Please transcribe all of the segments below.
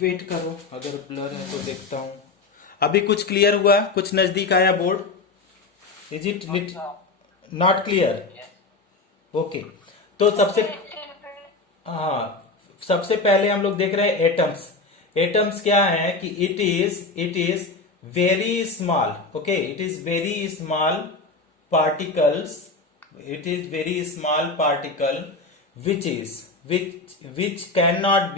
Wait करो, अगर blur है तो देखता हूँ। अभी कुछ क्लियर हुआ? कुछ नजदीक आया board? Is it not clear? Okay. तो हाँ, सबसे पहले हम लोग देख रहे हैं एटम्स। एटम्स क्या है कि it is very small. Okay, it is very small particles. It is very small particle which cannot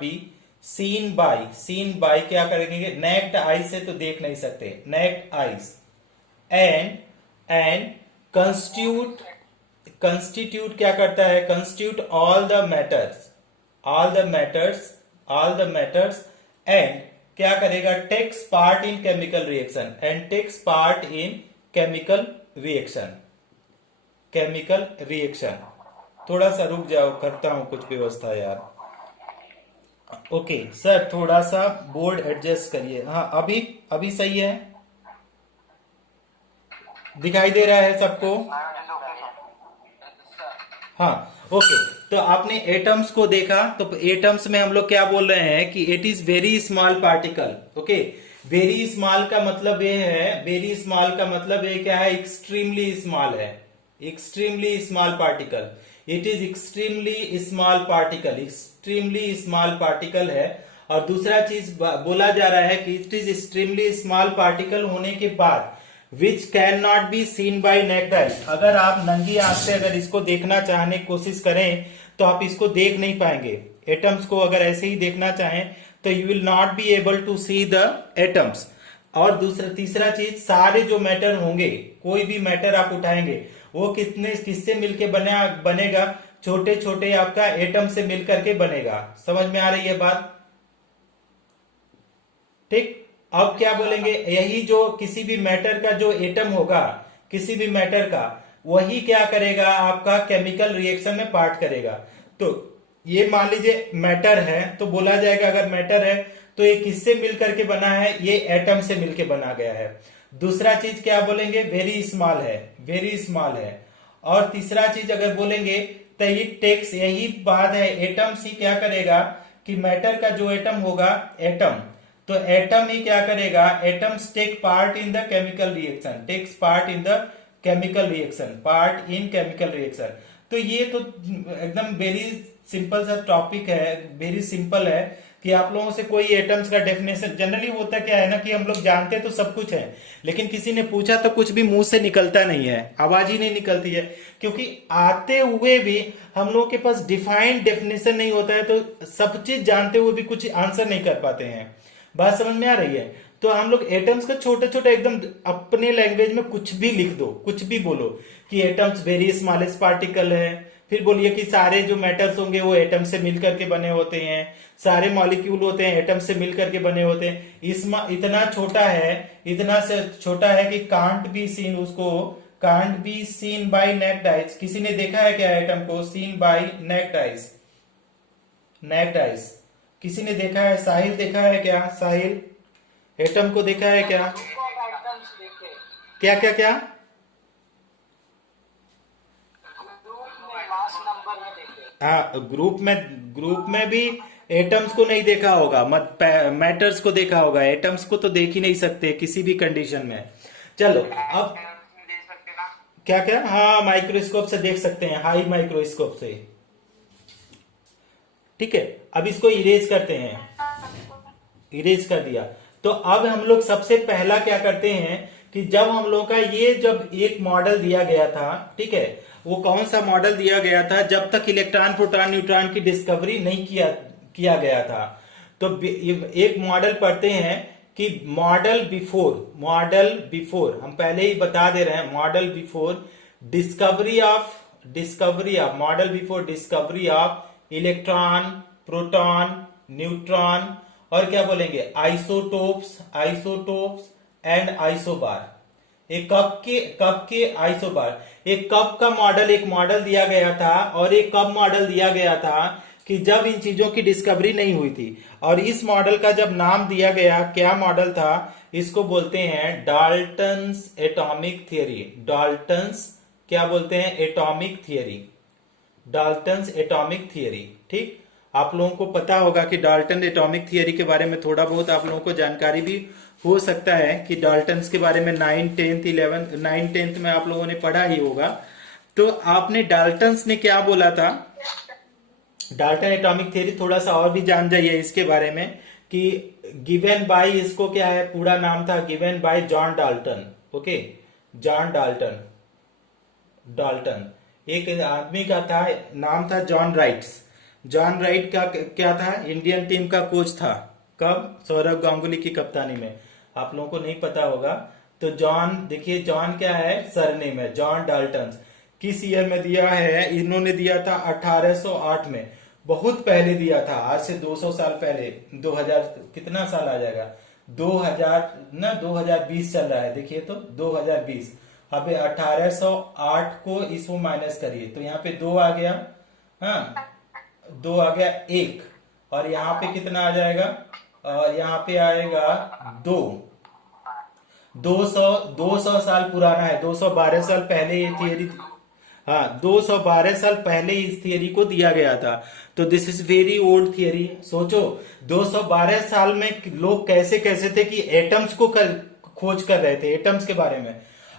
be seen by क्या करेंगे, नेक्ड आई से तो देख नहीं सकते, नेक्ड आईज, एंड कंस्टिट्यूट क्या करता है, constitute all the matters and क्या करेगा, takes part in chemical reaction. थोड़ा सा रुक जाओ, करता हूं कुछ व्यवस्था यार। ओके सर, थोड़ा सा बोर्ड एडजस्ट करिए। हाँ, अभी सही है? दिखाई दे रहा है सबको? हाँ, ओके। तो आपने एटम्स को देखा, तो एटम्स में हम लोग क्या बोल रहे हैं कि it is very small particle. Okay, very small का मतलब ये है, वेरी स्मॉल का मतलब ये क्या है, एक्सट्रीमली स्मॉल है, extremely small particle. It is extremely small particle है। और दूसरा चीज बोला जा रहा है कि it is extremely small particle होने के बाद which can not be seen by necked आई। अगर आप नंगी आंख से अगर इसको देखना चाहने की कोशिश करें तो आप इसको देख नहीं पाएंगे। एटम्स को अगर ऐसे ही देखना चाहें तो you will not be able to see the atoms. और तीसरा चीज, सारे जो मैटर होंगे, कोई भी मैटर आप उठाएंगे वो किससे मिलके बनेगा, छोटे छोटे आपका एटम से मिलकर के बनेगा। समझ में आ रही है बात? ठीक। अब क्या बोलेंगे, यही जो किसी भी मैटर का जो एटम होगा, किसी भी मैटर का, वही क्या करेगा, आपका केमिकल रिएक्शन में पार्ट करेगा। तो ये मान लीजिए मैटर है, तो बोला जाएगा अगर मैटर है तो ये किससे मिलकर के बना है, ये एटम से मिलकर बना गया है। दूसरा चीज क्या बोलेंगे, वेरी स्मॉल है। और तीसरा चीज अगर बोलेंगे तो इट टेक्स, यही बात है, एटम ही क्या करेगा कि मैटर का जो एटम होगा, एटम, तो एटम ही क्या करेगा, atoms take part in the chemical reaction. तो ये तो एकदम वेरी सिंपल सा टॉपिक है, वेरी सिंपल है कि आप लोगों से कोई एटम्स का डेफिनेशन, जनरली होता क्या है ना कि हम लोग जानते तो सब कुछ है, लेकिन किसी ने पूछा तो कुछ भी मुंह से निकलता नहीं है, आवाज ही नहीं निकलती है, क्योंकि आते हुए भी हम लोग के पास डिफाइंड डेफिनेशन नहीं होता है, तो सब चीज जानते हुए भी कुछ आंसर नहीं कर पाते हैं। बात समझ में आ रही है? तो हम लोग एटम्स का छोटे छोटे एकदम अपने लैंग्वेज में कुछ भी लिख दो, कुछ भी बोलो कि एटम्स वेरी स्मॉलेस्ट पार्टिकल है, फिर बोलिए कि सारे जो मेटल्स होंगे वो एटम से मिलकर के बने होते हैं, सारे मॉलिक्यूल होते हैं एटम से मिलकर के बने होते हैं। इतना छोटा है कि can't be seen by naked eyes. किसी ने देखा है क्या एटम को सीन बाय नेक्ड आइज? किसी ने देखा है? साहिल देखा है क्या? साहिल, एटम को देखा है क्या? क्या क्या क्या? हाँ, ग्रुप में भी एटम्स को नहीं देखा होगा, मत मैटर्स को देखा होगा, एटम्स को तो देख ही नहीं सकते किसी भी कंडीशन में। चलो अब क्या क्या, हाँ माइक्रोस्कोप से देख सकते हैं, हाई माइक्रोस्कोप से। ठीक है, अब इसको इरेज करते हैं, इरेज कर दिया। तो अब हम लोग सबसे पहला क्या करते हैं कि जब हम लोग का ये जब एक मॉडल दिया गया था, ठीक है, वो कौन सा मॉडल दिया गया था, जब तक इलेक्ट्रॉन प्रोटॉन न्यूट्रॉन की डिस्कवरी नहीं किया गया था। तो एक मॉडल पढ़ते हैं कि मॉडल बिफोर, हम पहले ही बता दे रहे हैं, model before discovery of electron, proton, neutron, और क्या बोलेंगे, आइसोटोप्स एंड आइसोबार। एक कप के आइसोबार, एक कप का मॉडल, एक मॉडल दिया गया था, और एक कप मॉडल दिया गया था कि जब इन चीजों की डिस्कवरी नहीं हुई थी। और इस मॉडल का जब नाम दिया गया, क्या मॉडल था, इसको बोलते हैं डाल्टन्स एटॉमिक थियरी। डाल्टन्स क्या बोलते हैं, atomic theory, Dalton's atomic theory. ठीक, आप लोगों को पता होगा कि डाल्टन एटॉमिक थियरी के बारे में थोड़ा बहुत आप लोगों को जानकारी भी हो सकता है कि डाल्टन्स के बारे में 9th में आप लोगों ने पढ़ा ही होगा। तो आपने डाल्टन्स ने क्या बोला था, डाल्टन एटॉमिक थ्योरी थोड़ा सा और भी जान जाइए इसके बारे में कि गिवन बाय, इसको क्या है पूरा नाम था, given by John Dalton. Okay, John Dalton, Dalton एक आदमी का था, नाम था जॉन राइट्स। जॉन राइट का क्या था, इंडियन टीम का कोच था। कब, सौरव गांगुली की कप्तानी में। आप लोगों को नहीं पता होगा तो जॉन, देखिए जॉन क्या है, सरनेम है जॉन डाल्टन। किस ईयर में दिया है, इन्होंने दिया था 1808 में, बहुत पहले दिया था, आज से 200 साल पहले। 2000 कितना साल आ जाएगा, 2000 ना 2020 चल रहा है, देखिए तो 2020। अब 1808 को इसको माइनस करिए तो यहाँ पे 2 आ गया, हाँ 2 आ गया 1, और यहाँ पे कितना आ जाएगा, और यहाँ पे आएगा 2। 200 साल पुराना है, 212 साल पहले ये थियरी, हाँ 212 साल पहले इस थियरी को दिया गया था। तो this is very old theory. सोचो 212 साल में लोग कैसे कैसे थे कि एटम्स को खोज कर रहे थे, एटम्स के बारे में।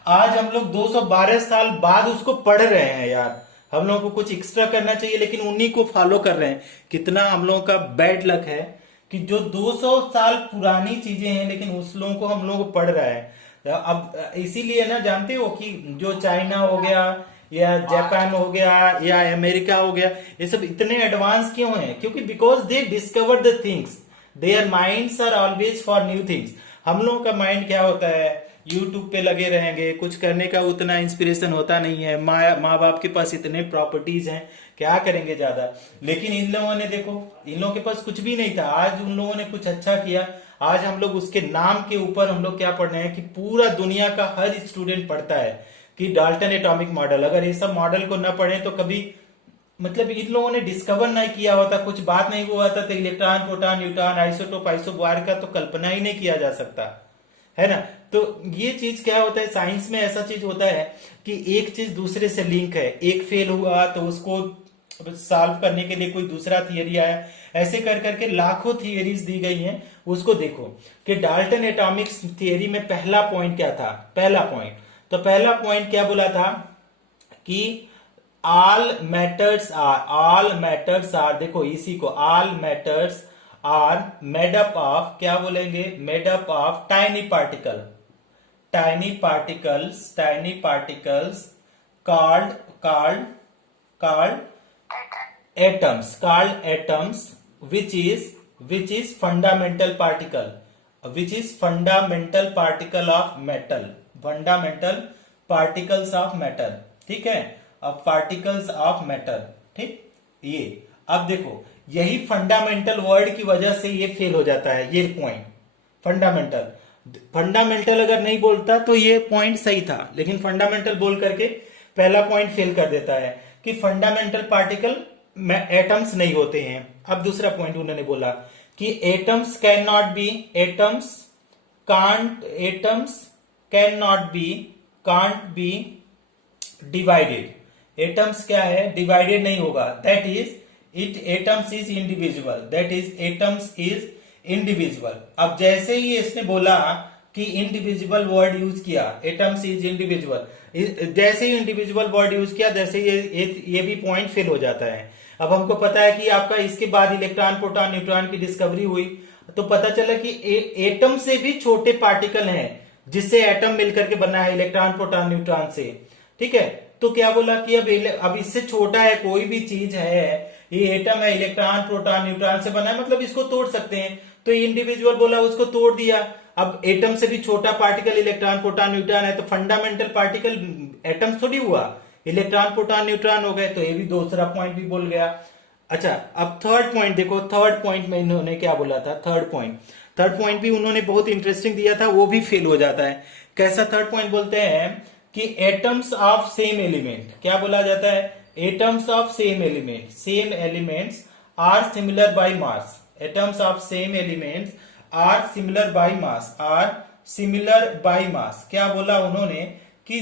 आज हम लोग 212 साल बाद उसको पढ़ रहे हैं यार। हम लोगों को कुछ एक्स्ट्रा करना चाहिए लेकिन उन्हीं को फॉलो कर रहे हैं। कितना हम लोगों का बैड लक है कि जो 200 साल पुरानी चीजें हैं लेकिन उस लोगों को हम लोग पढ़ रहा है। अब इसीलिए ना, जानते हो कि जो चाइना हो गया या जापान हो गया या अमेरिका हो गया, ये सब इतने एडवांस क्यों हैं, क्योंकि because they discover the things, their minds are always for new things. हम लोगों का माइंड क्या होता है, यूट्यूब पे लगे रहेंगे, कुछ करने का उतना इंस्पिरेशन होता नहीं है। माँ बाप के पास इतने प्रॉपर्टीज हैं, क्या करेंगे ज्यादा। लेकिन इन लोगों ने देखो, इन लोगों के पास कुछ भी नहीं था, आज उन लोगों ने कुछ अच्छा किया। आज हम लोग उसके नाम के ऊपर हम लोग क्या पढ़ रहे हैं कि पूरा दुनिया का हर स्टूडेंट पढ़ता है कि डाल्टन एटॉमिक मॉडल। अगर ये सब मॉडल को न पढ़े तो कभी, मतलब इन लोगों ने डिस्कवर नहीं किया होता, कुछ बात नहीं हुआ था, तो electron, proton, neutron, isotope, isobar का तो कल्पना ही नहीं किया जा सकता है ना। तो ये चीज क्या होता है, साइंस में ऐसा चीज होता है कि एक चीज दूसरे से लिंक है, एक फेल हुआ तो उसको सॉल्व करने के लिए कोई दूसरा थियरी आया, ऐसे कर करके लाखों थियरीज दी गई हैं। उसको देखो कि डाल्टन एटॉमिक थियरी में पहला पॉइंट क्या था, पहला पॉइंट, तो पहला पॉइंट क्या बोला था कि ऑल मैटर्स आर, देखो इसी को, all matters are made up of, क्या बोलेंगे, made up of tiny particle, tiny particles called atoms, which is fundamental particle, of metal, fundamental particles of matter, ठीक है, अब पार्टिकल्स ऑफ मैटर, ठीक। ये अब देखो, यही फंडामेंटल वर्ड की वजह से ये फेल हो जाता है, ये पॉइंट फंडामेंटल अगर नहीं बोलता तो ये पॉइंट सही था, लेकिन फंडामेंटल बोल करके पहला पॉइंट फेल कर देता है कि फंडामेंटल पार्टिकल में एटम्स नहीं होते हैं। अब दूसरा पॉइंट उन्होंने बोला कि atoms can not be divided. Atoms क्या है, डिवाइडेड नहीं होगा, that is atoms is individual. अब जैसे ही इसने बोला कि इंडिविजुअल वर्ड यूज किया, एटम्स इज इंडिविजुअल, जैसे ही इंडिविजुअल वर्ड यूज किया, जैसे ये भी पॉइंट फेल हो जाता है। अब हमको पता है कि आपका इसके बाद इलेक्ट्रॉन, प्रोटॉन, न्यूट्रॉन की डिस्कवरी हुई, तो पता चला कि एटम से भी छोटे पार्टिकल हैं जिससे एटम मिलकर के बना है, इलेक्ट्रॉन, प्रोटॉन, न्यूट्रॉन से, ठीक है। तो क्या बोला कि अब इससे छोटा है कोई भी चीज है, ये एटम है, इलेक्ट्रॉन, प्रोटॉन, न्यूट्रॉन से बना है, मतलब इसको तोड़ सकते हैं। तो इंडिविजुअल बोला, उसको तोड़ दिया। अब एटम से भी छोटा पार्टिकल इलेक्ट्रॉन, प्रोटॉन, न्यूट्रॉन है, तो फंडामेंटल पार्टिकल एटम थोड़ी हुआ, इलेक्ट्रॉन, प्रोटॉन, न्यूट्रॉन हो गए। तो ये भी दूसरा पॉइंट भी बोल गया। अच्छा, अब थर्ड पॉइंट देखो, थर्ड पॉइंट में इन्होंने क्या बोला था, थर्ड पॉइंट भी उन्होंने बहुत इंटरेस्टिंग दिया था, वो भी फेल हो जाता है। कैसा थर्ड पॉइंट बोलते हैं कि एटम्स ऑफ सेम एलिमेंट, क्या बोला जाता है, atoms of same elements are similar by mass, atoms of same elements are similar by mass. क्या बोला उन्होंने कि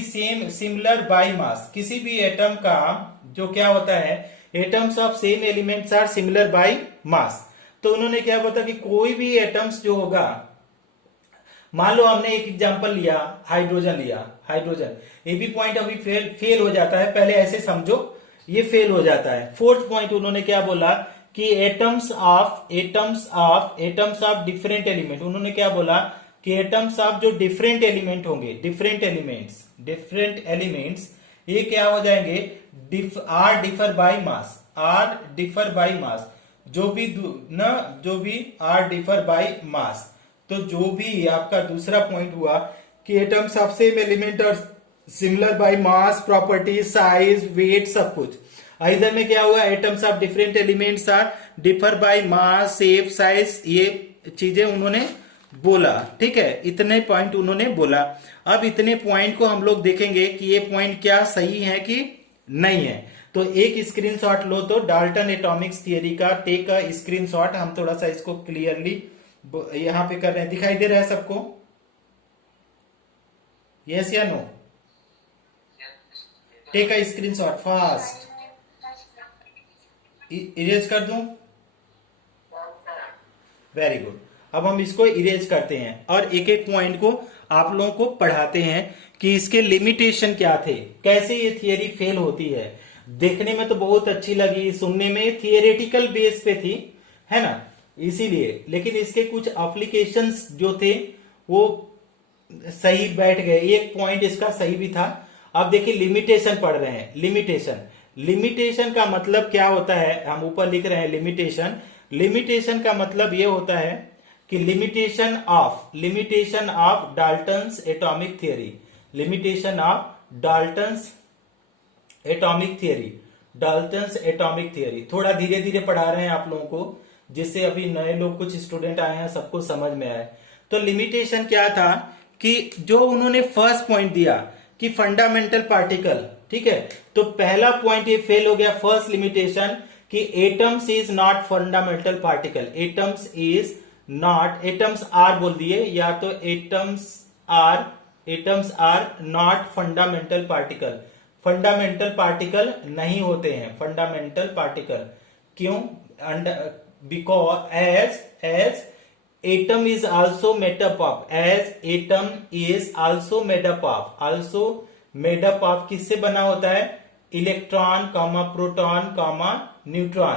सिमिलर बाय मास, किसी भी एटम का जो क्या होता है, atoms of same elements are similar by mass. तो उन्होंने क्या बोला कि कोई भी एटम्स जो होगा, मान लो हमने एक एग्जांपल लिया, हाइड्रोजन लिया, हाइड्रोजन, ये भी पॉइंट अभी फेल हो जाता है, पहले ऐसे समझो, ये फेल हो जाता है। फोर्थ पॉइंट उन्होंने क्या बोला कि एटम्स ऑफ डिफरेंट एलिमेंट, उन्होंने क्या बोला कि एटम्स ऑफ जो डिफरेंट एलिमेंट होंगे, डिफरेंट एलिमेंट्स ये क्या हो जाएंगे, आर डिफर बाय मास, जो भी आर डिफर बाय मास। तो जो भी आपका दूसरा पॉइंट हुआ कि atoms of same element are similar by mass, property, size, weight, सब कुछ। इधर में क्या हुआ, atoms of different elements are differ by mass, shape, size, ये चीजें उन्होंने बोला। ठीक है, इतने पॉइंट उन्होंने बोला। अब इतने पॉइंट को हम लोग देखेंगे कि ये पॉइंट क्या सही है कि नहीं है। तो एक स्क्रीनशॉट लो, तो डाल्टन एटॉमिक्स थियरी का टेक अ स्क्रीनशॉट। हम थोड़ा सा इसको क्लियरली यहां पे कर रहे हैं, दिखाई दे रहा है सबको? यस या no? Take a screenshot fast. Erase कर दूं? Very good. अब हम इसको इरेज करते हैं और एक एक पॉइंट को आप लोगों को पढ़ाते हैं कि इसके लिमिटेशन क्या थे, कैसे ये थियरी फेल होती है। देखने में तो बहुत अच्छी लगी, सुनने में थियरेटिकल बेस पे थी, है ना, इसीलिए, लेकिन इसके कुछ एप्लीकेशंस जो थे वो सही बैठ गए। एक पॉइंट इसका सही भी था। अब देखिए लिमिटेशन पढ़ रहे हैं। लिमिटेशन का मतलब क्या होता है, हम ऊपर लिख रहे हैं लिमिटेशन का मतलब ये होता है कि limitation of Dalton's atomic theory, Dalton's atomic theory. थोड़ा धीरे धीरे पढ़ा रहे हैं आप लोगों को, जिससे अभी नए लोग, कुछ स्टूडेंट आए हैं, सबको समझ में आए। तो लिमिटेशन क्या था कि जो उन्होंने फर्स्ट पॉइंट दिया कि फंडामेंटल पार्टिकल, ठीक है, तो पहला पॉइंट ये फेल हो गया, फर्स्ट लिमिटेशन, कि atoms is not fundamental particle. Atoms are बोल दिए, या तो atoms are not fundamental particle नहीं होते हैं फंडामेंटल पार्टिकल। क्यों? Because as atom is also made up of, किससे बना होता है? Electron, proton, neutron,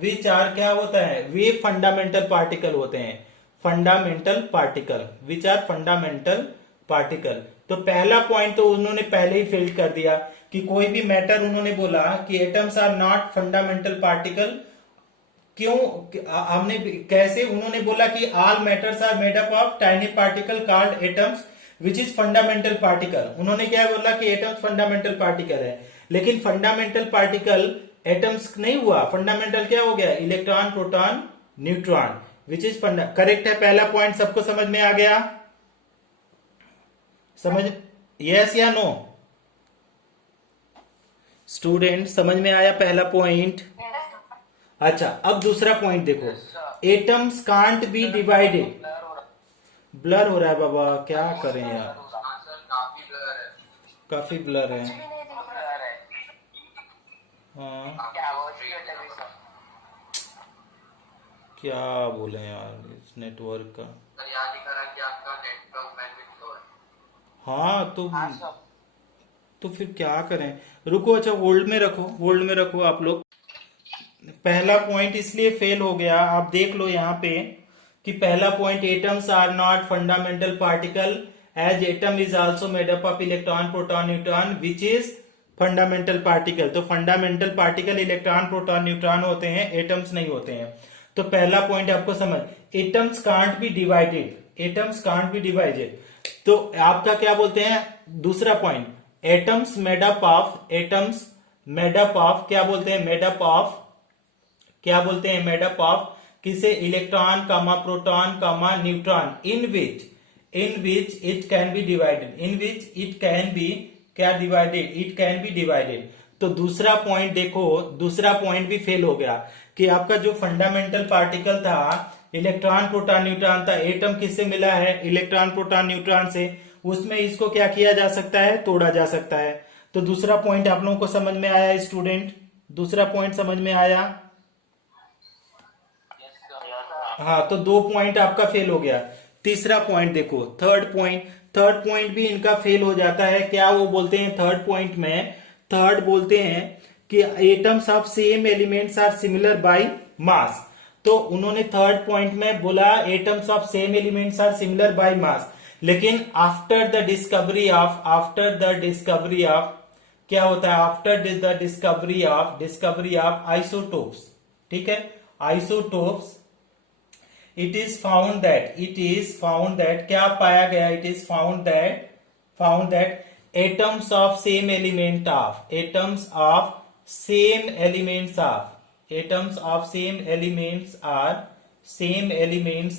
which are क्या होता है? वे फंडामेंटल पार्टिकल होते हैं, विच आर फंडामेंटल पार्टिकल। तो पहला पॉइंट तो उन्होंने पहले ही फिल कर दिया कि कोई भी मैटर, उन्होंने बोला कि atoms are not fundamental particle. क्यों? हमने कैसे? उन्होंने बोला कि all matters are made up of tiny particle called atoms which is fundamental particle. उन्होंने क्या बोला कि एटम्स फंडामेंटल पार्टिकल है, लेकिन फंडामेंटल पार्टिकल एटम्स नहीं हुआ, फंडामेंटल क्या हो गया? Electron, proton, neutron, which is correct है। पहला पॉइंट सबको समझ में आ गया? समझ, यस या नो? स्टूडेंट समझ में आया पहला पॉइंट? अच्छा, अब दूसरा पॉइंट देखो, atoms can't be divided. Blur हो रहा है बाबा, क्या करें यार, काफी ब्लर है। हाँ, क्या बोले यार इस नेटवर्क का। हाँ तो फिर क्या करें, रुको। अच्छा, होल्ड में रखो आप लोग। पहला पॉइंट इसलिए फेल हो गया, आप देख लो यहाँ पे कि पहला point, atoms are not fundamental particle as atom is also made up of electron, proton, neutron, which is fundamental particle. तो fundamental particle electron, proton, neutron होते हैं, एटम्स नहीं होते हैं। तो पहला पॉइंट आपको समझ, एटम्स कांट बी डिवाइडेड। तो आपका क्या बोलते हैं दूसरा point, atoms made up of, क्या बोलते हैं? मेड अप ऑफ किसे? Electron, proton, neutron, in which it can be divided. तो दूसरा पॉइंट देखो, दूसरा पॉइंट भी फेल हो गया कि आपका जो फंडामेंटल पार्टिकल था, इलेक्ट्रॉन, प्रोटॉन, न्यूट्रॉन था, एटम किससे मिला है? इलेक्ट्रॉन, प्रोटॉन, न्यूट्रॉन से। उसमें इसको क्या किया जा सकता है? तोड़ा जा सकता है। तो दूसरा पॉइंट आप लोगों को समझ में आया स्टूडेंट? दूसरा पॉइंट समझ में आया? हाँ, तो 2 पॉइंट आपका फेल हो गया। तीसरा पॉइंट देखो, थर्ड पॉइंट भी इनका फेल हो जाता है। क्या वो बोलते हैं थर्ड पॉइंट में? थर्ड बोलते हैं कि atoms of same elements are similar by mass. तो उन्होंने थर्ड पॉइंट में बोला atoms of same elements are similar by mass, लेकिन आफ्टर द डिस्कवरी ऑफ क्या होता है? After the discovery of isotopes, ठीक है, isotopes, it is found that क्या पाया गया? it is found that atoms of same elements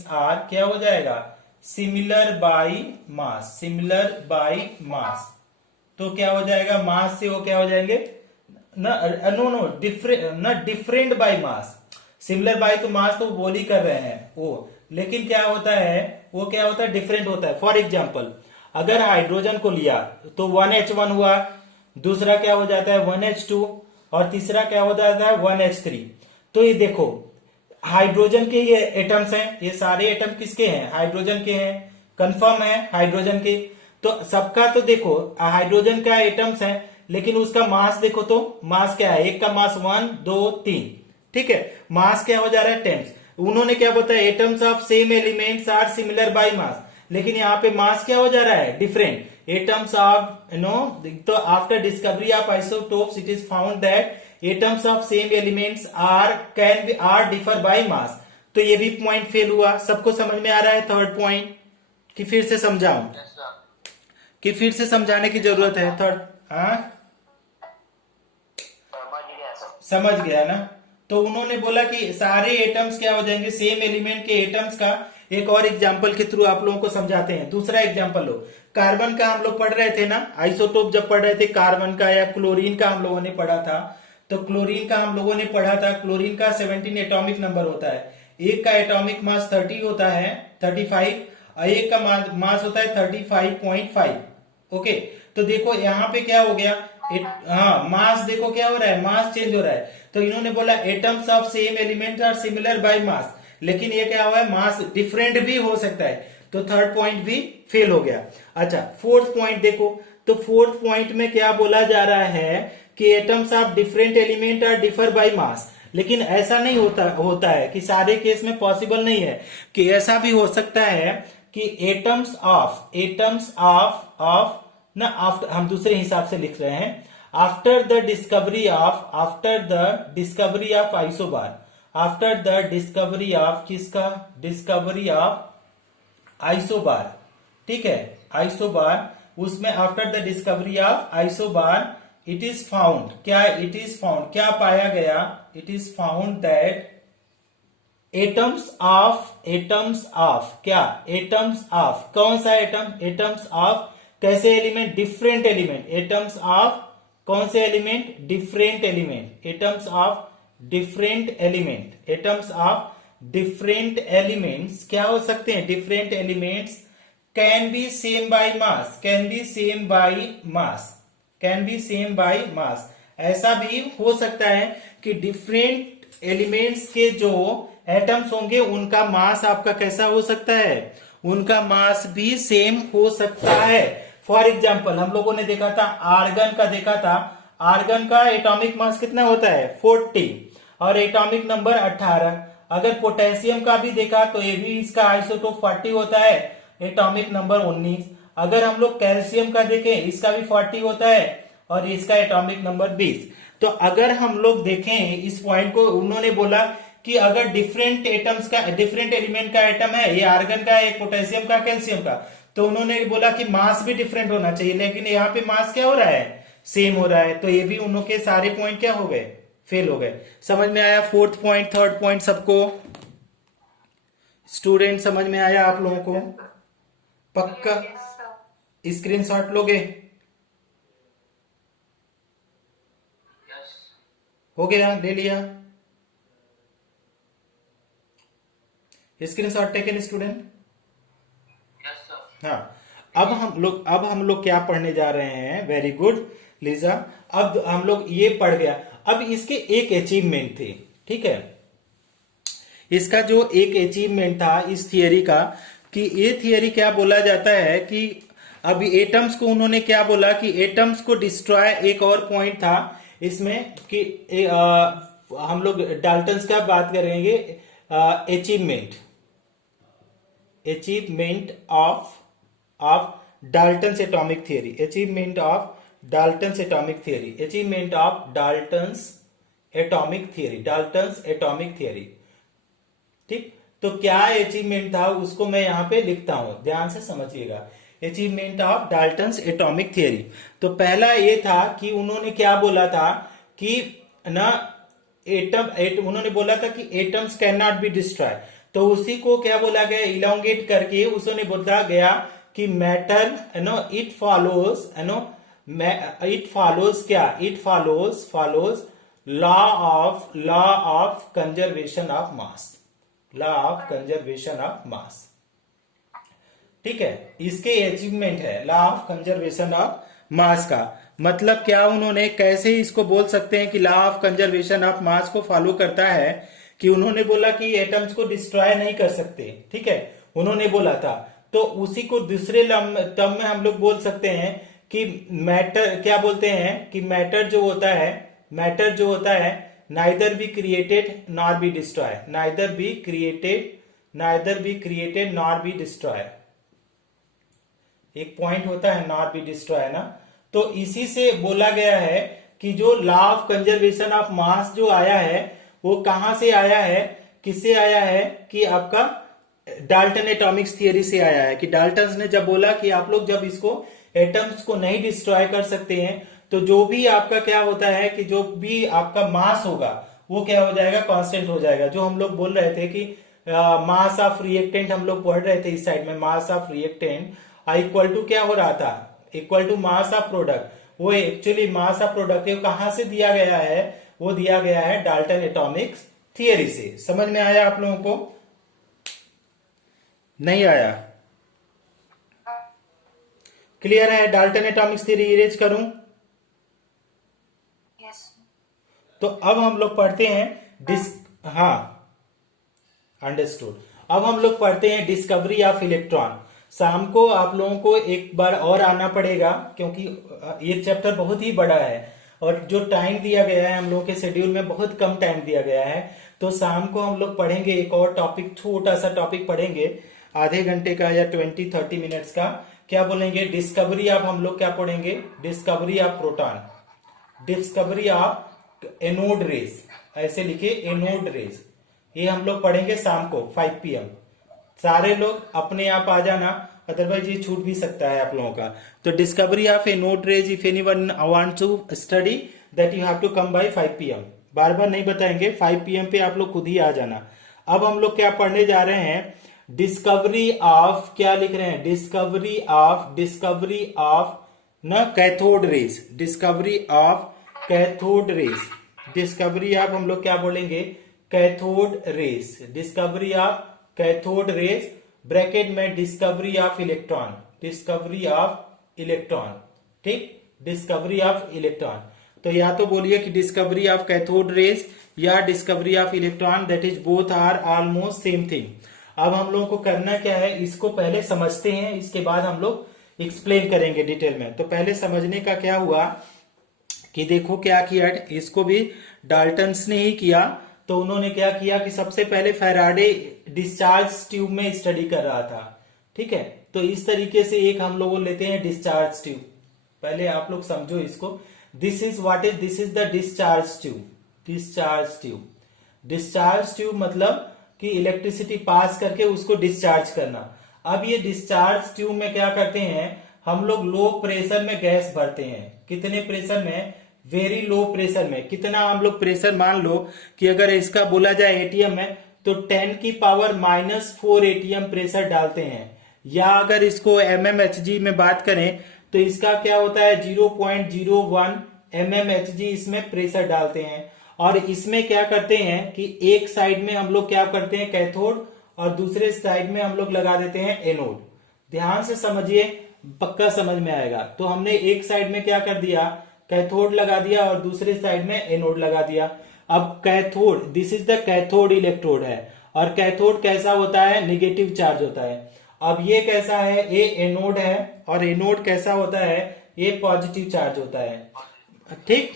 are क्या हो जाएगा? similar by mass। तो क्या हो जाएगा? मास से वो क्या हो जाएंगे? No different by mass. Similar by तो मास तो बोल ही कर रहे हैं वो, लेकिन क्या होता है? वो क्या होता है? डिफरेंट होता है। फॉर एग्जाम्पल, अगर हाइड्रोजन को लिया तो 1H1 हुआ, दूसरा क्या हो जाता है? 1H2, और तीसरा क्या हो जाता है? 1H3। तो ये देखो, हाइड्रोजन के ये एटम्स हैं, ये सारे एटम किसके हैं? हाइड्रोजन के हैं। कंफर्म है हाइड्रोजन के। तो सबका तो देखो हाइड्रोजन का एटम्स है, लेकिन उसका मास देखो तो मास क्या है? एक का मास 1 2 3, ठीक है। मास क्या हो जा रहा है? टेम्स। उन्होंने क्या बताया? Atoms of same elements are similar by mass, लेकिन यहाँ पे मास क्या हो जा रहा है? डिफरेंट। एटम्स ऑफ तो after discovery of isotopes it is found that atoms of same elements are differ by mass. तो ये भी पॉइंट फेल हुआ। सबको समझ में आ रहा है थर्ड पॉइंट? कि फिर से समझाऊं? कि फिर से समझाने की जरूरत है थर्ड? हाँ, समझ गया ना? तो उन्होंने बोला कि सारे एटम्स क्या हो जाएंगे? सेम एलिमेंट के एटम्स का एक और एग्जांपल के थ्रू आप लोगों को समझाते हैं। दूसरा एग्जांपल लो, कार्बन का हम लोग पढ़ रहे थे ना, आइसोटोप जब पढ़ रहे थे कार्बन का या क्लोरीन का हम लोगों ने पढ़ा था। तो क्लोरीन का हम लोगों ने पढ़ा था, क्लोरीन का 17 एटॉमिक नंबर होता है। एक का एटॉमिक मास 30 होता है, 35, और एक का मास होता है 35.5। ओके, तो देखो यहाँ पे क्या हो गया? हाँ, मास देखो क्या हो रहा है? मास चेंज हो रहा है। तो इन्होंने बोला atoms of same element are similar by mass, लेकिन ये क्या हुआ है? मास डिफरेंट भी हो सकता है। तो थर्ड पॉइंट भी फेल हो गया। अच्छा, फोर्थ पॉइंट देखो, तो फोर्थ पॉइंट में क्या बोला जा रहा है कि atoms of different element are differ by mass, लेकिन ऐसा नहीं होता है कि सारे केस में पॉसिबल नहीं है। कि ऐसा भी हो सकता है कि एटम्स ऑफ ना, आफ्टर हम दूसरे हिसाब से लिख रहे हैं, after the discovery of isobar, after the discovery of किसका? डिस्कवरी ऑफ आइसोबार, ठीक है, आइसोबार। उसमें after the discovery of isobar it is found क्या पाया गया? It is found that atoms of क्या? एटम्स ऑफ कौन सा एटम? एटम्स ऑफ कैसे element? Different element. Atoms of कौन से element? Different element. Atoms of different elements क्या हो सकते हैं? Different elements can be same by mass. ऐसा भी हो सकता है कि डिफरेंट एलिमेंट्स के जो एटम्स होंगे उनका मास आपका कैसा हो सकता है? उनका मास भी सेम हो सकता है। फॉर एग्जाम्पल, हम लोगों ने देखा था आर्गन का एटॉमिक मास कितना होता है? 40, और एटॉमिक नंबर 18। अगर पोटेशियम का भी देखा तो ये भी इसका आइसोटोप 40 होता है, एटॉमिक नंबर 19। अगर हम लोग कैल्शियम का देखें, इसका भी 40 होता है और इसका एटॉमिक नंबर 20। तो अगर हम लोग देखें इस पॉइंट को, उन्होंने बोला कि अगर डिफरेंट एलिमेंट का एटम है, ये आर्गन का, एक पोटेशियम का, कैल्शियम का, तो उन्होंने बोला कि मास भी डिफरेंट होना चाहिए, लेकिन यहाँ पे मास क्या हो रहा है? सेम हो रहा है। तो ये भी उनके सारे पॉइंट क्या हो गए? फेल हो गए। समझ में आया फोर्थ पॉइंट, थर्ड पॉइंट सबको? स्टूडेंट समझ में आया आप लोगों को? पक्का स्क्रीनशॉट लोगे? हो गया? ले लिया स्क्रीनशॉट टेकन स्टूडेंट? हाँ, अब हम लोग क्या पढ़ने जा रहे हैं? Very good. लीजा, अब हम लोग ये पढ़ गया। अब इसके एक अचीवमेंट थे, ठीक है। इसका जो एक अचीवमेंट था इस थियरी का, कि ये थियरी क्या बोला जाता है कि अब एटम्स को उन्होंने क्या बोला कि एटम्स को डिस्ट्रॉय, एक और पॉइंट था इसमें कि हम लोग डाल्टन्स का बात करेंगे, achievement achievement of Dalton's atomic theory, achievement of Dalton's atomic theory, achievement of Dalton's atomic theory, Dalton's atomic theory, ठीक। तो क्या अचीवमेंट था उसको मैं यहां पे लिखता हूं, ध्यान से समझिएगा। Achievement of Dalton's atomic theory, तो पहला ये था कि उन्होंने क्या बोला था कि ना उन्होंने बोला था कि atoms can not be destroy, तो उसी को क्या बोला गया, इलोंगेट करके उसने बोला गया कि matter it follows it follows क्या, it follows law of conservation of mass, law of conservation of mass, ठीक है। इसके अचीवमेंट है law of conservation of mass का मतलब क्या, उन्होंने कैसे इसको बोल सकते हैं कि लॉ ऑफ कंजर्वेशन ऑफ मास को फॉलो करता है, कि उन्होंने बोला कि एटम्स को डिस्ट्रॉय नहीं कर सकते, ठीक है, उन्होंने बोला था। तो उसी को दूसरे टर्म में हम लोग बोल सकते हैं कि मैटर, क्या बोलते हैं कि मैटर जो होता है neither be created nor be destroyed, neither be created nor be destroyed, एक पॉइंट होता है नॉट बी डिस्ट्रॉय ना। तो इसी से बोला गया है कि जो लॉ ऑफ कंजर्वेशन ऑफ मास जो आया है वो कहां से आया है, किससे आया है, कि आपका डाल्टन एटॉमिक्स थियरी से आया है। कि डाल्टन ने जब बोला कि आप लोग जब इसको एटम्स को नहीं डिस्ट्रॉय कर सकते हैं तो जो भी आपका क्या होता है कि जो भी आपका मास होगा वो क्या हो जाएगा, कांस्टेंट हो जाएगा। जो हम लोग बोल रहे थे कि मास ऑफ रिएक्टेंट हम लोग पढ़ रहे थे इस साइड में, mass of reactant equal to क्या हो रहा था, equal to mass of product. वो एक्चुअली मास ऑफ प्रोडक्ट कहां से दिया गया है, वो दिया गया है डाल्टन एटॉमिक्स थियरी से। समझ में आया आप लोगों को, नहीं आया? क्लियर है? डाल्टन एटॉमिक्स थियरी इरेज करूं? तो अब हम लोग पढ़ते हैं हाँ, अंडरस्टूड। अब हम लोग पढ़ते हैं डिस्कवरी ऑफ इलेक्ट्रॉन। शाम को आप लोगों को एक बार और आना पड़ेगा क्योंकि ये चैप्टर बहुत ही बड़ा है और जो टाइम दिया गया है हम लोगों के शेड्यूल में बहुत कम टाइम दिया गया है। तो शाम को हम लोग पढ़ेंगे एक और टॉपिक, छोटा सा टॉपिक पढ़ेंगे आधे घंटे का या 20-30 मिनट्स का। क्या बोलेंगे, डिस्कवरी ऑफ, हम लोग क्या पढ़ेंगे, discovery of proton, discovery of anode rays, ऐसे लिखे एनोड रेस। ये हम लोग पढ़ेंगे शाम को 5 PM। सारे लोग अपने आप आ जाना, अदरवाइज ये छूट भी सकता है आप लोगों का। तो discovery of anode rays, if anyone want to study that you have to come by 5 PM। बार बार नहीं बताएंगे, 5 PM पे आप लोग खुद ही आ जाना। अब हम लोग क्या पढ़ने जा रहे हैं, डिस्कवरी ऑफ, क्या लिख रहे हैं, डिस्कवरी ऑफ न cathode rays, discovery of cathode rays, discovery of हम लोग क्या बोलेंगे, cathode rays, discovery of cathode rays, bracket में discovery of electron, discovery of electron, ठीक, डिस्कवरी ऑफ इलेक्ट्रॉन। तो या तो बोलिए कि डिस्कवरी ऑफ कैथोड रेज या discovery of electron, that is both are almost same thing. अब हम लोगों को करना क्या है, इसको पहले समझते हैं, इसके बाद हम लोग एक्सप्लेन करेंगे डिटेल में। तो पहले समझने का क्या हुआ कि देखो क्या किया, इसको भी डाल्टन्स ने ही किया। तो उन्होंने क्या किया कि सबसे पहले फैराडे डिस्चार्ज ट्यूब में स्टडी कर रहा था, ठीक है। तो इस तरीके से एक हम लोग लेते हैं डिस्चार्ज ट्यूब, पहले आप लोग समझो इसको। This is what is, this is the discharge tube, discharge tube, discharge tube मतलब कि इलेक्ट्रिसिटी पास करके उसको डिस्चार्ज करना। अब ये डिस्चार्ज ट्यूब में क्या करते हैं, हम लोग लो प्रेशर में गैस भरते हैं। कितने प्रेशर में, वेरी लो प्रेशर में। कितना हम लोग प्रेशर, मान लो कि अगर इसका बोला जाए एटीएम में तो 10 की पावर -4 एटीएम प्रेशर डालते हैं। या अगर इसको mmHg में बात करें तो इसका क्या होता है 0.01 mmHg इसमें प्रेशर डालते हैं। और इसमें क्या करते हैं कि एक साइड में हम लोग क्या करते हैं कैथोड और दूसरे साइड में हम लोग लगा देते हैं एनोड। ध्यान से समझिए, पक्का समझ में आएगा। तो हमने एक साइड में क्या कर दिया कैथोड लगा दिया और दूसरे साइड में एनोड लगा दिया। अब cathode, this is the cathode electrode है, और कैथोड कैसा होता है, निगेटिव चार्ज होता है। अब ये कैसा है, ये एनोड है, और एनोड कैसा होता है, ये पॉजिटिव चार्ज होता है। ठीक,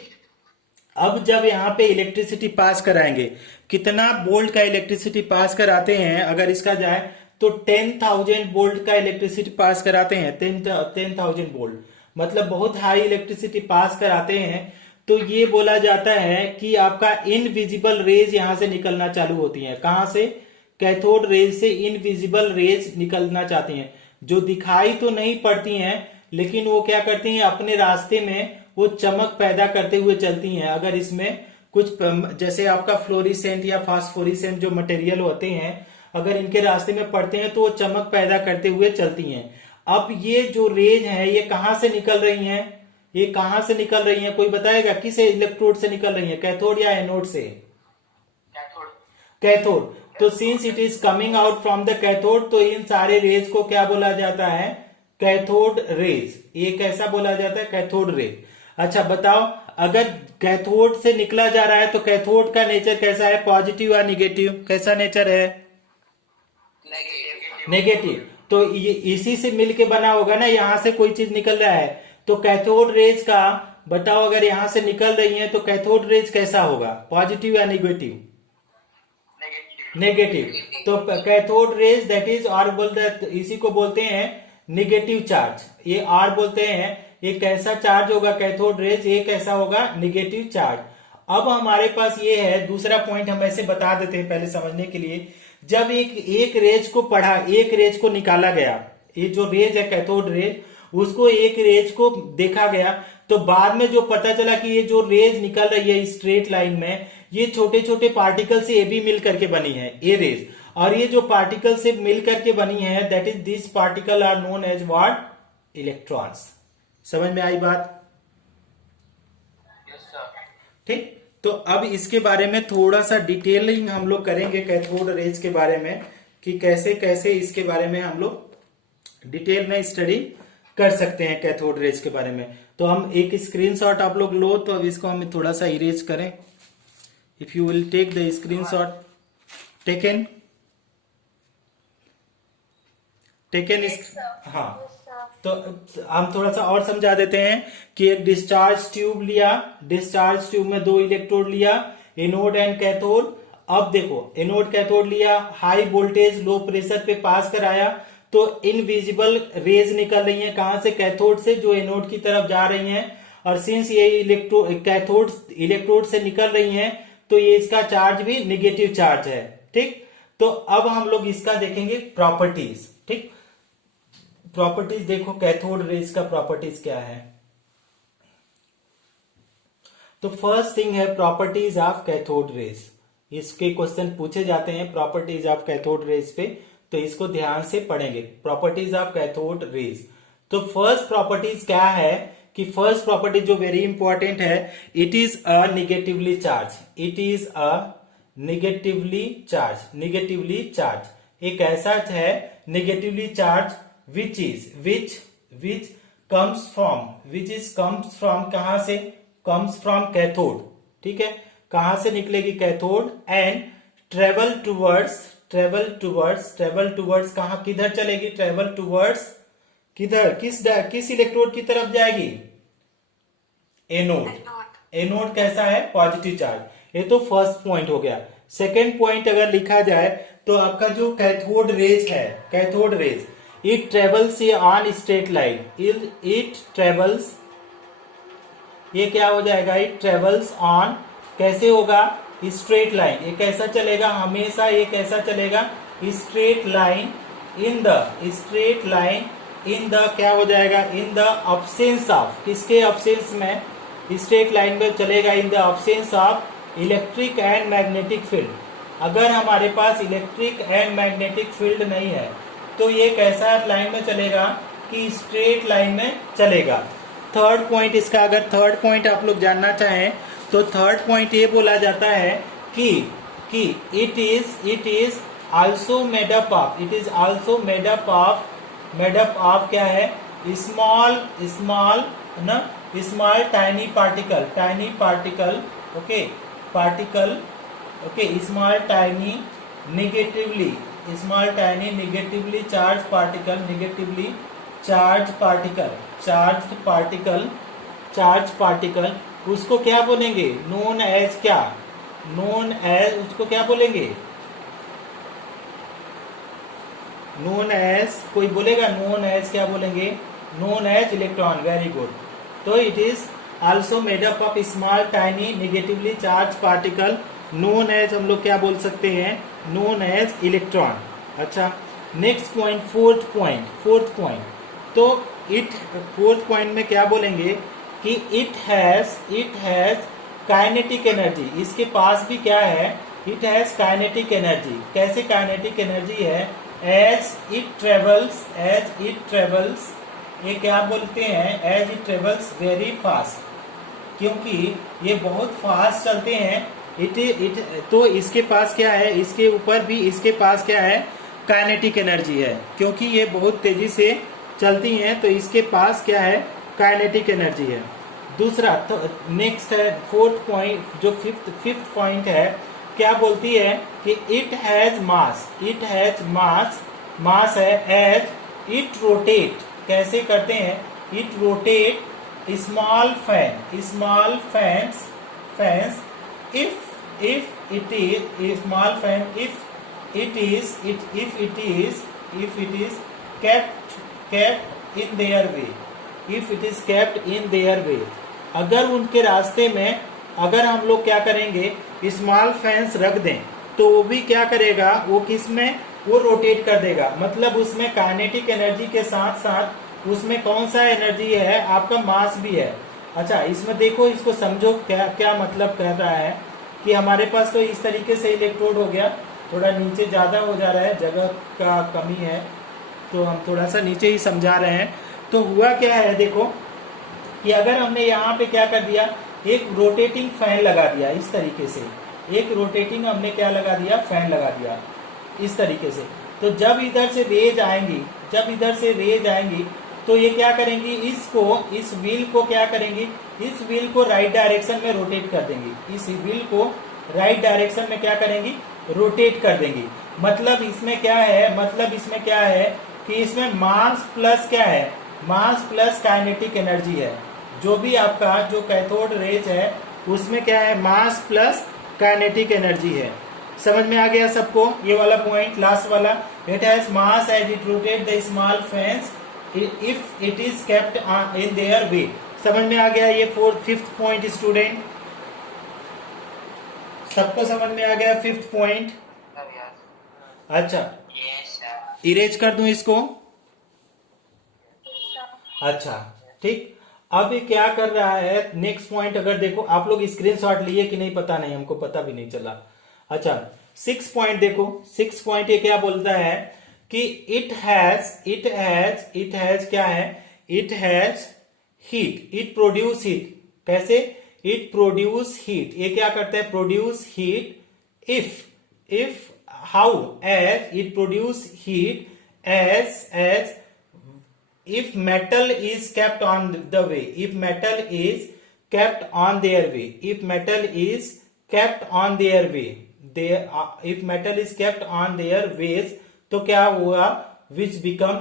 अब जब यहाँ पे इलेक्ट्रिसिटी पास कराएंगे, कितना वोल्ट का इलेक्ट्रिसिटी पास कराते हैं, अगर इसका जाए तो 10,000 वोल्ट का इलेक्ट्रिसिटी पास कराते हैं। 10,000 वोल्ट मतलब बहुत हाई इलेक्ट्रिसिटी पास कराते हैं। तो ये बोला जाता है कि आपका इनविजिबल रेज यहां से निकलना चालू होती हैं। कहां से, कैथोड रेज से इनविजिबल रेज निकलना चाहती हैं, जो दिखाई तो नहीं पड़ती हैं, लेकिन वो क्या करती हैं, अपने रास्ते में वो चमक पैदा करते हुए चलती हैं। अगर इसमें कुछ जैसे आपका फ्लोरिसेंट या फास्फोरिसेंट जो मटेरियल होते हैं, अगर इनके रास्ते में पड़ते हैं तो वो चमक पैदा करते हुए चलती हैं। अब ये जो रेज है ये कहां से निकल रही हैं, ये कहां से निकल रही हैं, कोई बताएगा किस इलेक्ट्रोड से निकल रही हैं, कैथोड या एनोड से? कैथोड। तो since it is coming out from the cathode, तो इन सारे रेज को क्या बोला जाता है, कैथोड रेज। ये कैसा बोला जाता है, कैथोड रेज। अच्छा बताओ, अगर कैथोड से निकला जा रहा है तो कैथोड का नेचर कैसा है, पॉजिटिव या निगेटिव, कैसा नेचर है, नेगेटिव। तो ये इसी से मिलके बना होगा ना, यहां से कोई चीज निकल रहा है, तो कैथोड रेज का बताओ, अगर यहां से निकल रही है तो कैथोड रेज कैसा होगा, पॉजिटिव या निगेटिव, नेगेटिव। तो कैथोड रेज दैट इज, और बोलते इसी को बोलते हैं निगेटिव चार्ज, ये आर बोलते हैं। ये कैसा चार्ज होगा कैथोड रेज, ये कैसा होगा, निगेटिव चार्ज। अब हमारे पास ये है दूसरा पॉइंट, हम ऐसे बता देते हैं पहले समझने के लिए। जब एक रेज को पढ़ा, एक रेज को निकाला गया, ये जो रेज है कैथोड रेज, उसको एक रेज को देखा गया, तो बाद में जो पता चला कि ये जो रेज निकल रही है स्ट्रेट लाइन में, ये छोटे छोटे पार्टिकल से ये भी मिल करके बनी है ये रेज, और ये जो पार्टिकल से मिल करके बनी है that is this particle are known as what, electrons. समझ में आई बात? ठीक, तो अब इसके बारे में थोड़ा सा डिटेलिंग हम लोग करेंगे कैथोड रेज के बारे में, कि कैसे कैसे इसके बारे में हम लोग डिटेल में स्टडी कर सकते हैं कैथोड रेज के बारे में। तो हम एक स्क्रीनशॉट आप लोग लो, तो अब इसको हम थोड़ा सा इरेज करें। If you will take the screenshot, taken हाँ, तो हम थोड़ा सा और समझा देते हैं कि एक डिस्चार्ज ट्यूब लिया, डिस्चार्ज ट्यूब में 2 इलेक्ट्रोड लिया, एनोड एंड कैथोड। अब देखो, एनोड कैथोड लिया, हाई वोल्टेज लो प्रेशर पे पास कराया, तो इनविजिबल रेज निकल रही हैं, कहां से, कैथोड से, जो एनोड की तरफ जा रही हैं। और सिंस ये कैथोड इलेक्ट्रोड से निकल रही हैं, तो ये इसका चार्ज भी निगेटिव चार्ज है। ठीक, तो अब हम लोग इसका देखेंगे प्रॉपर्टीज। ठीक, प्रॉपर्टीज देखो कैथोड रेज का प्रॉपर्टीज क्या है। तो फर्स्ट थिंग है प्रॉपर्टीज ऑफ कैथोड रेज। इसके क्वेश्चन पूछे जाते हैं प्रॉपर्टीज ऑफ कैथोड रेज पे, तो इसको ध्यान से पढ़ेंगे, प्रॉपर्टीज ऑफ कैथोड रेज। तो फर्स्ट प्रॉपर्टीज क्या है, कि फर्स्ट प्रॉपर्टी जो वेरी इंपॉर्टेंट है, it is a negatively charge, it is a negatively charge, negatively charge एक ऐसा है negatively charge which comes from कहां से, comes from cathode। ठीक है, कहां से निकलेगी, कैथोड, एंड ट्रेवल टूवर्ड्स कहां, किधर चलेगी, ट्रेवल टूवर्ड्स, किधर, किस इलेक्ट्रोड की तरफ जाएगी, एनोड। एनोड कैसा है, पॉजिटिव चार्ज। ये तो फर्स्ट पॉइंट हो गया। सेकेंड पॉइंट अगर लिखा जाए तो आपका जो कैथोड रेज है, cathode raise, it travels on straight line, it travels, ये क्या हो जाएगा, इट ट्रेवल्स ऑन, कैसे होगा, स्ट्रेट लाइन। ये कैसा चलेगा, हमेशा ये कैसा चलेगा, straight line, in the straight line, in the क्या हो जाएगा, इन द अब्सेंस ऑफ, किसके अब्सेंस में, स्ट्रेट लाइन में चलेगा, in the absence of electric and magnetic field. अगर हमारे पास इलेक्ट्रिक एंड मैग्नेटिक फील्ड नहीं है तो ये कैसा लाइन में चलेगा, कि स्ट्रेट लाइन में चलेगा। थर्ड पॉइंट इसका, अगर थर्ड पॉइंट आप लोग जानना चाहें तो थर्ड पॉइंट ये बोला जाता है कि it is also made up of, it is also made up of क्या है, स्मॉल ना small tiny particle, okay, particle, okay, small tiny negatively charge particle, charge particle, उसको क्या बोलेंगे? नोन एज क्या? नोन एज, उसको क्या बोलेंगे? नोन एज, कोई बोलेगा नोन एज क्या बोलेंगे? Known as electron. Very good. तो it is also made up of small tiny negatively charge particle, known as हम लोग क्या बोल सकते हैं? Known as electron. अच्छा, नेक्स्ट पॉइंट, फोर्थ पॉइंट। तो इट, फोर्थ पॉइंट में क्या बोलेंगे कि इट हैज काइनेटिक एनर्जी। इसके पास भी क्या है? It has kinetic energy. कैसे काइनेटिक एनर्जी है? एज इट ट्रेवल्स, ये क्या बोलते हैं? As it travels very fast, क्योंकि ये बहुत फास्ट चलते हैं। तो इसके पास क्या है? इसके ऊपर भी इसके पास क्या है? काइनेटिक एनर्जी है, क्योंकि ये बहुत तेजी से चलती हैं, तो इसके पास क्या है? काइनेटिक एनर्जी है। दूसरा, तो नेक्स्ट है फोर्थ पॉइंट, जो फिफ्थ पॉइंट है, क्या बोलती है कि इट हैज मास है, एज इट रोटेट। कैसे करते हैं? It rotate small fans, if it is small fan, if it is kept in their way, अगर उनके रास्ते में अगर हम लोग क्या करेंगे? स्मॉल फैंस रख दें, तो वो भी क्या करेगा? वो किस में? वो रोटेट कर देगा। मतलब उसमें काइनेटिक एनर्जी के साथ साथ उसमें कौन सा एनर्जी है? आपका मास भी है। अच्छा, इसमें देखो, इसको समझो क्या क्या मतलब कर रहा है कि हमारे पास तो इस तरीके से इलेक्ट्रोड हो गया, थोड़ा नीचे ज्यादा हो जा रहा है, जगह का कमी है, तो हम थोड़ा सा नीचे ही समझा रहे हैं। तो हुआ क्या है, देखो कि अगर हमने यहाँ पे क्या कर दिया? एक रोटेटिंग फैन लगा दिया इस तरीके से, एक रोटेटिंग हमने क्या लगा दिया? फैन लगा दिया इस तरीके से। तो जब इधर से रेज आएंगी, तो ये क्या करेंगी? इस व्हील को क्या करेंगी? इस व्हील को राइट डायरेक्शन में रोटेट कर देंगी। इस व्हील को राइट डायरेक्शन में क्या करेंगी? रोटेट कर देंगी। मतलब इसमें क्या है कि इसमें मास प्लस क्या है? मास प्लस काइनेटिक एनर्जी है। जो भी आपका जो कैथोड रेज है, उसमें क्या है? मास प्लस काइनेटिक एनर्जी है। समझ में आ गया सबको? ये वाला पॉइंट, लास्ट वाला, it has mass as it rotate the small fans if it is kept in their way। समझ में आ गया ये फिफ्थ पॉइंट स्टूडेंट? सबको समझ में आ गया फिफ्थ पॉइंट? अच्छा, इरेज कर दूं इसको? अच्छा, ठीक। अब ये क्या कर रहा है? नेक्स्ट पॉइंट अगर देखो, आप लोग स्क्रीनशॉट लिए कि नहीं पता नहीं, हमको पता भी नहीं चला। अच्छा, 6 पॉइंट देखो, 6 पॉइंट ये क्या बोलता है कि इट हैज क्या है? It has heat, it produce heat. कैसे? इट प्रोड्यूस हीट, ये क्या करता है? Produce heat. If how? As it produce heat as if metal is kept on the way, if metal is kept on their way, if metal is kept on their way, if metal is kept on their ways, तो क्या हुआ? which become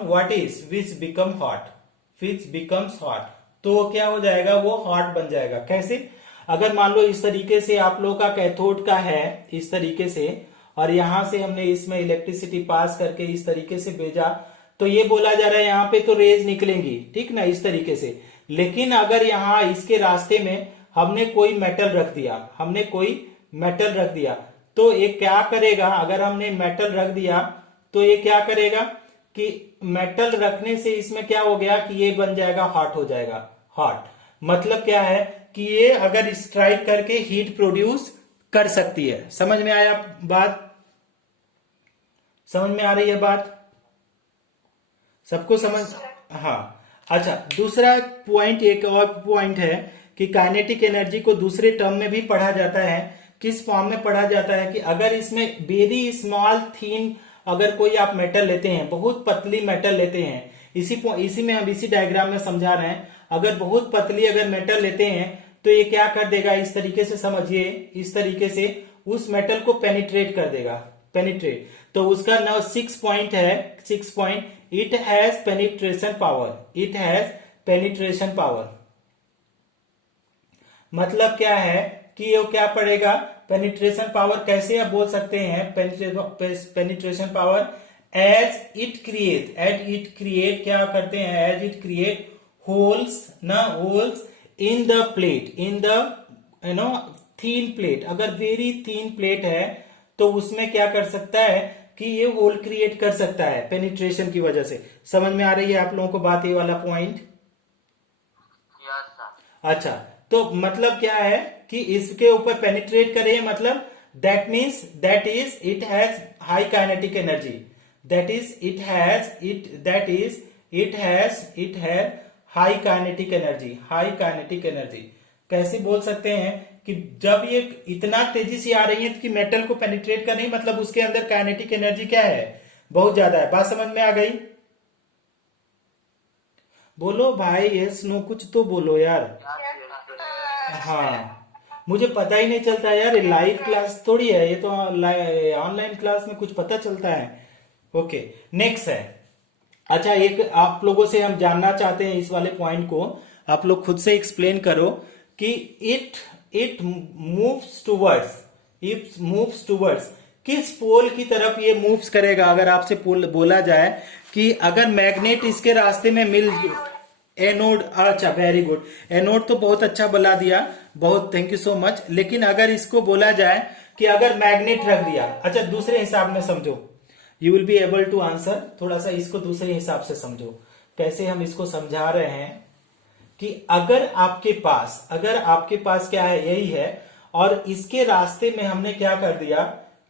hot, तो क्या हो जाएगा? वो hot बन जाएगा। कैसे? अगर मान लो इस तरीके से आप लोग का कैथोड का है, इस तरीके से, और यहां से हमने इसमें इलेक्ट्रिसिटी पास करके इस तरीके से भेजा, तो ये बोला जा रहा है यहाँ पे तो रेज निकलेंगी, ठीक ना, इस तरीके से। लेकिन अगर यहाँ इसके रास्ते में हमने कोई मेटल रख दिया, तो ये क्या करेगा? अगर हमने मेटल रख दिया, तो ये क्या करेगा कि मेटल रखने से इसमें क्या हो गया कि ये बन जाएगा, हॉट हो जाएगा। हॉट मतलब क्या है कि ये अगर स्ट्राइक करके हीट प्रोड्यूस कर सकती है। समझ में आया बात? समझ में आ रही है बात सबको? समझ? हाँ। अच्छा, दूसरा पॉइंट, एक और पॉइंट है कि काइनेटिक एनर्जी को दूसरे टर्म में भी पढ़ा जाता है। किस फॉर्म में पढ़ा जाता है कि अगर इसमें वेरी स्मॉल थीन, अगर कोई आप मेटल लेते हैं, बहुत पतली मेटल लेते हैं, इसी में हम इसी डायग्राम में समझा रहे हैं। अगर बहुत पतली अगर मेटल लेते हैं तो ये क्या कर देगा, इस तरीके से समझिए, इस तरीके से उस मेटल को पेनिट्रेट कर देगा, पेनिट्रेट। तो उसका ना 6 पॉइंट है, 6 point, it has penetration power, it has penetration power. मतलब क्या है कि ये क्या पड़ेगा, पेनिट्रेशन पावर कैसे आप बोल सकते हैं, penetration power as it create, as it create क्या करते हैं, एज इट क्रिएट होल्स ना, holes in the plate, in the thin plate. अगर वेरी थीन प्लेट है तो उसमें क्या कर सकता है कि ये होल क्रिएट कर सकता है पेनिट्रेशन की वजह से। समझ में आ रही है आप लोगों को बात, ये वाला पॉइंट? अच्छा, तो मतलब क्या है कि इसके ऊपर पेनिट्रेट करे, मतलब that means that is it has high kinetic energy, that is it has it, that is it has high kinetic energy, high kinetic energy. कैसे बोल सकते हैं कि जब ये इतना तेजी से आ रही है कि मेटल को पेनिट्रेट कर रही, मतलब उसके अंदर काइनेटिक एनर्जी क्या है, बहुत ज्यादा है। बात समझ में आ गई? बोलो भाई, यस नो कुछ तो बोलो यार। हाँ, मुझे पता ही नहीं चलता यार, लाइव क्लास थोड़ी है ये, तो ऑनलाइन क्लास में कुछ पता चलता है। ओके, नेक्स्ट है। अच्छा, एक आप लोगों से हम जानना चाहते हैं इस वाले पॉइंट को, आप लोग खुद से एक्सप्लेन करो कि it moves towards, it moves towards, किस पोल की तरफ ये मूव्स करेगा। अगर आपसे बोला जाए कि अगर मैग्नेट इसके रास्ते में मिल, एनोड, अच्छा वेरी गुड, एनोड तो बहुत अच्छा बता दिया, बहुत थैंक यू सो मच। लेकिन अगर इसको बोला जाए कि अगर मैग्नेट रख दिया, अच्छा दूसरे हिसाब में समझो, you will be able to answer. थोड़ा सा इसको दूसरे हिसाब से समझो, कैसे हम इसको समझा रहे हैं कि अगर आपके पास क्या है, यही है, और इसके रास्ते में हमने क्या कर दिया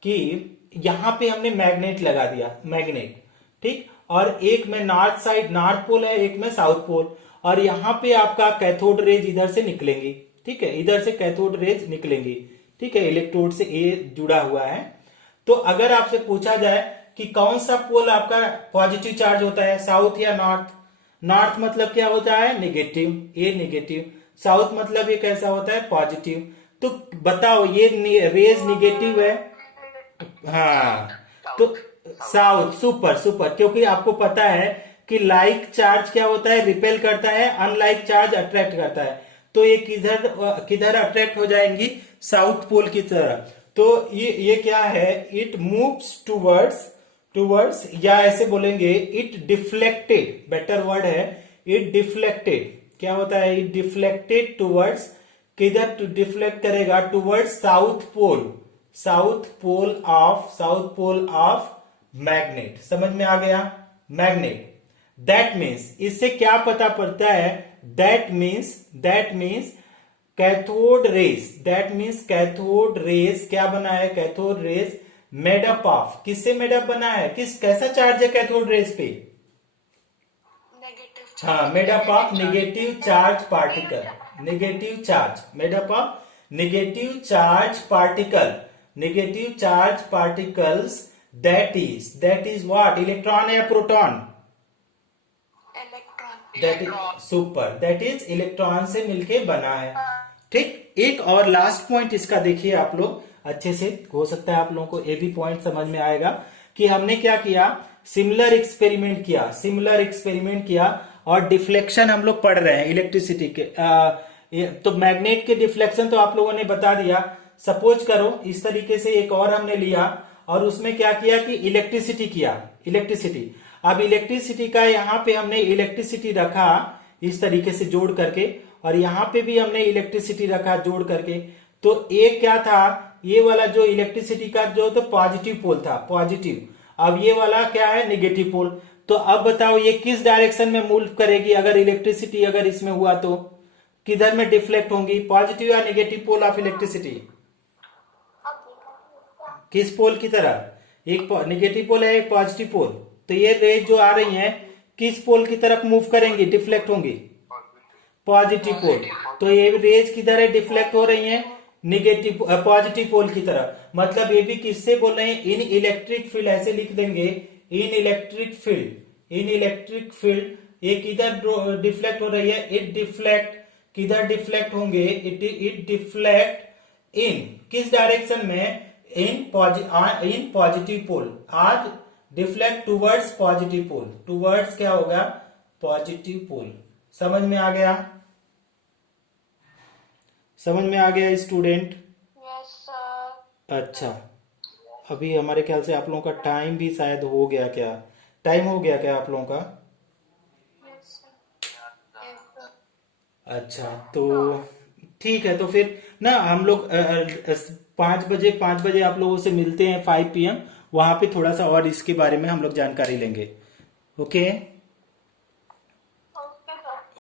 कि यहां पे हमने मैग्नेट लगा दिया, मैग्नेट, ठीक, और एक में नॉर्थ साइड, नॉर्थ पोल है, एक में साउथ पोल, और यहां पे आपका कैथोड रेज इधर से निकलेंगी, ठीक है, इधर से कैथोड रेज निकलेंगी, ठीक है, इलेक्ट्रोड से ए जुड़ा हुआ है। तो अगर आपसे पूछा जाए कि कौन सा पोल आपका पॉजिटिव चार्ज होता है, साउथ या नॉर्थ? नॉर्थ मतलब क्या होता है, नेगेटिव, ये नेगेटिव। साउथ मतलब ये कैसा होता है, पॉजिटिव। तो बताओ ये रेज नेगेटिव है, हाँ, तो साउथ, सुपर सुपर, क्योंकि आपको पता है कि लाइक चार्ज क्या होता है, रिपेल करता है, अनलाइक चार्ज अट्रैक्ट करता है। तो ये किधर अट्रैक्ट हो जाएंगी, साउथ पोल की तरफ। तो ये क्या है, इट मूव्स टूवर्ड्स, या ऐसे बोलेंगे इट डिफ्लेक्टेड, बेटर वर्ड है, इट डिफ्लेक्टेड। क्या होता है, इट डिफ्लेक्टेड टूवर्ड्स, किधर डिफ्लेक्ट करेगा, towards south pole, south pole of magnet. समझ में आ गया, मैग्नेट। दैट मीन्स, इससे क्या पता पड़ता है, that means cathode rays, that means cathode rays क्या बना है, cathode rays made up of, किससे मेड अप बना है, कैसा चार्ज है कैथोड रेज पे, हाँ, made up of negative charge particle, negative charge, made up of negative charge particle, negative charge particles, that is what, electron या proton, that is super, that is electron से मिलके बना है, ठीक। एक और लास्ट पॉइंट इसका देखिए आप लोग अच्छे से, हो सकता है आप लोगों को ये भी पॉइंट समझ में आएगा कि हमने क्या किया, सिमिलर एक्सपेरिमेंट किया, और डिफ्लेक्शन हम लोग पढ़ रहे हैं इलेक्ट्रिसिटी के, तो मैग्नेट के डिफ्लेक्शन तो आप लोगों ने बता दिया। सपोज करो इस तरीके से एक और हमने लिया, और उसमें क्या किया कि इलेक्ट्रिसिटी किया, इलेक्ट्रिसिटी। अब इलेक्ट्रिसिटी का यहाँ पे हमने इलेक्ट्रिसिटी रखा इस तरीके से जोड़ करके, और यहाँ पे भी हमने इलेक्ट्रिसिटी रखा जोड़ करके। तो एक क्या था, ये वाला जो इलेक्ट्रिसिटी का जो तो पॉजिटिव पोल था, पॉजिटिव, अब ये वाला क्या है, नेगेटिव पोल। तो अब बताओ ये किस डायरेक्शन में मूव करेगी, अगर इलेक्ट्रिसिटी अगर इसमें हुआ तो किधर में डिफ्लेक्ट होंगी, पॉजिटिव या नेगेटिव पोल ऑफ इलेक्ट्रिसिटी, किस पोल की तरह, एक नेगेटिव पोल है, एक पॉजिटिव पोल। तो ये रेज जो आ रही हैं किस पोल की तरफ मूव करेंगी, डिफ्लेक्ट होंगी, पॉजिटिव पोल। तो ये रेज किधर है, डिफ्लेक्ट हो रही हैं निगेटिव, पॉजिटिव पोल की तरफ। मतलब ये भी किससे बोल रहे हैं, इन इलेक्ट्रिक फील्ड, ऐसे लिख देंगे, इन इलेक्ट्रिक फील्ड ये किधर डिफ्लेक्ट हो रही है, इट डिफ्लेक्ट, किधर डिफ्लेक्ट होंगे, इट डिफ्लेक्ट इन, किस डायरेक्शन में, in positive pole, as deflect towards positive pole, towards क्या होगा, पॉजिटिव पोल। समझ में आ गया, समझ में आ गया स्टूडेंट? Yes sir. अच्छा, अभी हमारे ख्याल से आप लोगों का टाइम भी शायद हो गया क्या, टाइम हो गया क्या आप लोगों का? Yes sir. अच्छा, तो ठीक है, तो फिर ना हम लोग 5 बजे आप लोगों से मिलते हैं 5 PM, वहां पे थोड़ा सा और इसके बारे में हम लोग जानकारी लेंगे। ओके।